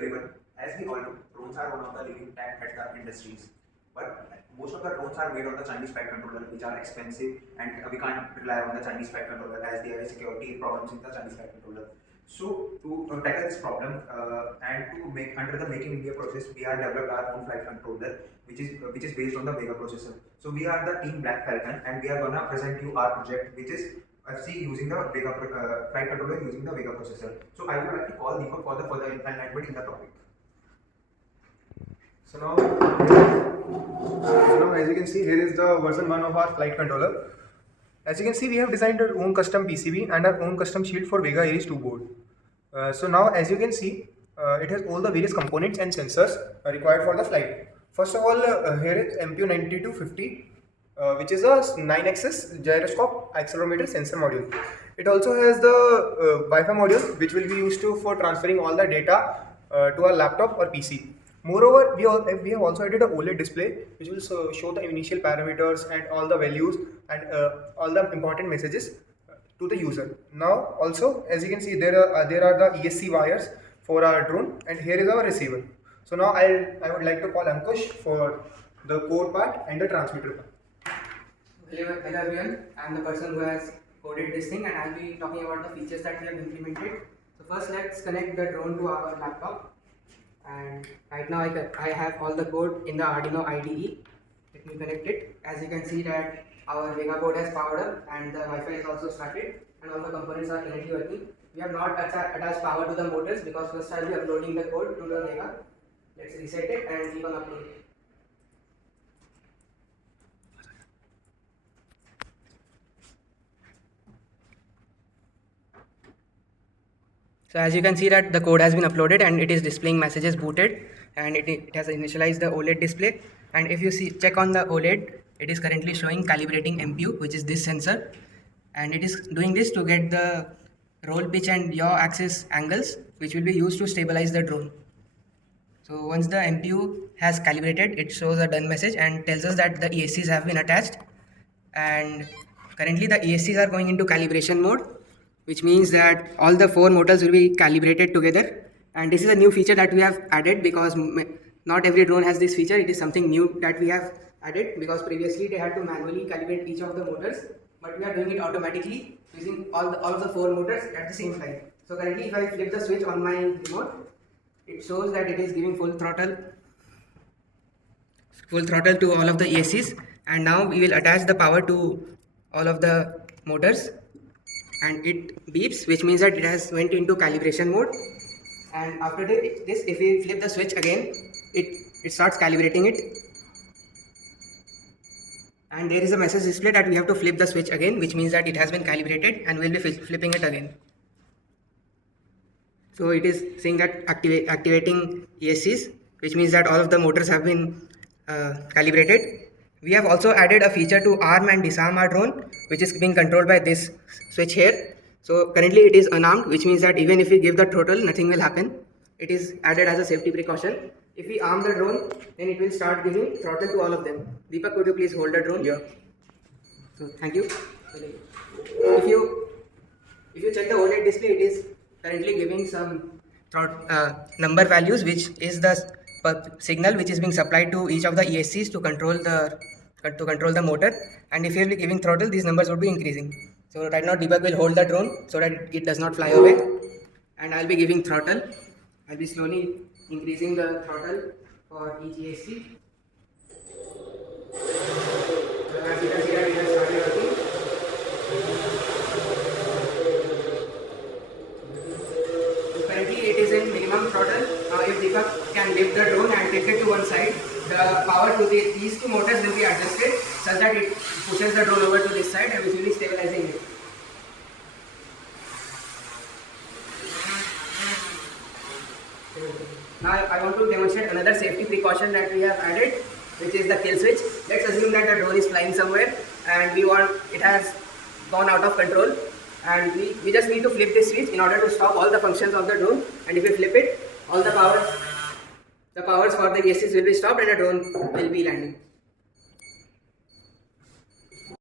available. As we all know, drones are one of the leading tech at the industries. But most of the drones are made on the Chinese flight controller, which are expensive, and we can't rely on the Chinese flight controller as there are security problems in the Chinese flight controller. So to tackle this problem and to make under the Make in India process, we have developed our own flight controller, which is based on the Vega processor. So we are the team Black Falcon, and we are gonna present you our project, which is FC using the Vega flight controller using the Vega processor. So I would like to call Deepak for the further enlightenment in the topic. So now as you can see, here is the version 1 of our flight controller. As you can see, we have designed our own custom PCB and our own custom shield for Vega Aries 2 board. So now as you can see, it has all the various components and sensors required for the flight. First of all, here is MPU9250, which is a 9-axis gyroscope accelerometer sensor module. It also has the Wi-Fi module, which will be used for transferring all the data to a laptop or PC. Moreover, we have also added a OLED display, which will show the initial parameters and all the values and all the important messages to the user. Now, also as you can see, there are the ESC wires for our drone, and here is our receiver. So now I would like to call Ankush for the code part and the transmitter part. Hello everyone, I am the person who has coded this thing, and I will be talking about the features that we have implemented. So first, let's connect the drone to our laptop. And right now I have all the code in the Arduino IDE. Let me connect it. As you can see that our Vega board has powered up and the Wi-Fi is also started and all the components are currently working. We have not attached power to the motors because first I will be uploading the code to the Vega. Let's reset it and keep on uploading. So as you can see that the code has been uploaded and it is displaying messages booted, and it has initialized the OLED display. And if you check on the OLED, it is currently showing calibrating MPU, which is this sensor, and it is doing this to get the roll pitch and yaw axis angles, which will be used to stabilize the drone. So once the MPU has calibrated, it shows a done message and tells us that the ESCs have been attached, and currently the ESCs are going into calibration mode, which means that all the 4 motors will be calibrated together. And this is a new feature that we have added because not every drone has this feature. It is something new that we have added because previously they had to manually calibrate each of the motors, but we are doing it automatically using all of the 4 motors at the same time. So currently if I flip the switch on my remote, it shows that it is giving full throttle to all of the ESCs, and now we will attach the power to all of the motors. And it beeps, which means that it has went into calibration mode. And after this, if we flip the switch again, it starts calibrating it. And there is a message display that we have to flip the switch again, which means that it has been calibrated, and we'll be flipping it again. So it is saying that activating ESCs, which means that all of the motors have been calibrated. We have also added a feature to arm and disarm our drone, which is being controlled by this switch here. So currently it is unarmed, which means that even if we give the throttle, nothing will happen. It is added as a safety precaution. If we arm the drone, then it will start giving throttle to all of them. Deepak, could you please hold the drone? Yeah. So thank you. If you check the OLED display, it is currently giving some number values, which is the signal which is being supplied to each of the ESCs to control the motor. And if you will be giving throttle, these numbers would be increasing. So right now Deepak will hold the drone so that it does not fly away, and I will be giving throttle. I will be slowly increasing the throttle for each ESC. As you can see that it has started working. So currently it is in minimum throttle. Now if Deepak can lift the drone and take it to one side, the power to these 2 motors will be adjusted such that it pushes the drone over to this side and visually stabilizing it. Now I want to demonstrate another safety precaution that we have added, which is the kill switch. Let's assume that the drone is flying somewhere and it has gone out of control, and we just need to flip this switch in order to stop all the functions of the drone. And if we flip it, all the powers for the ESCs will be stopped and the drone will be landing.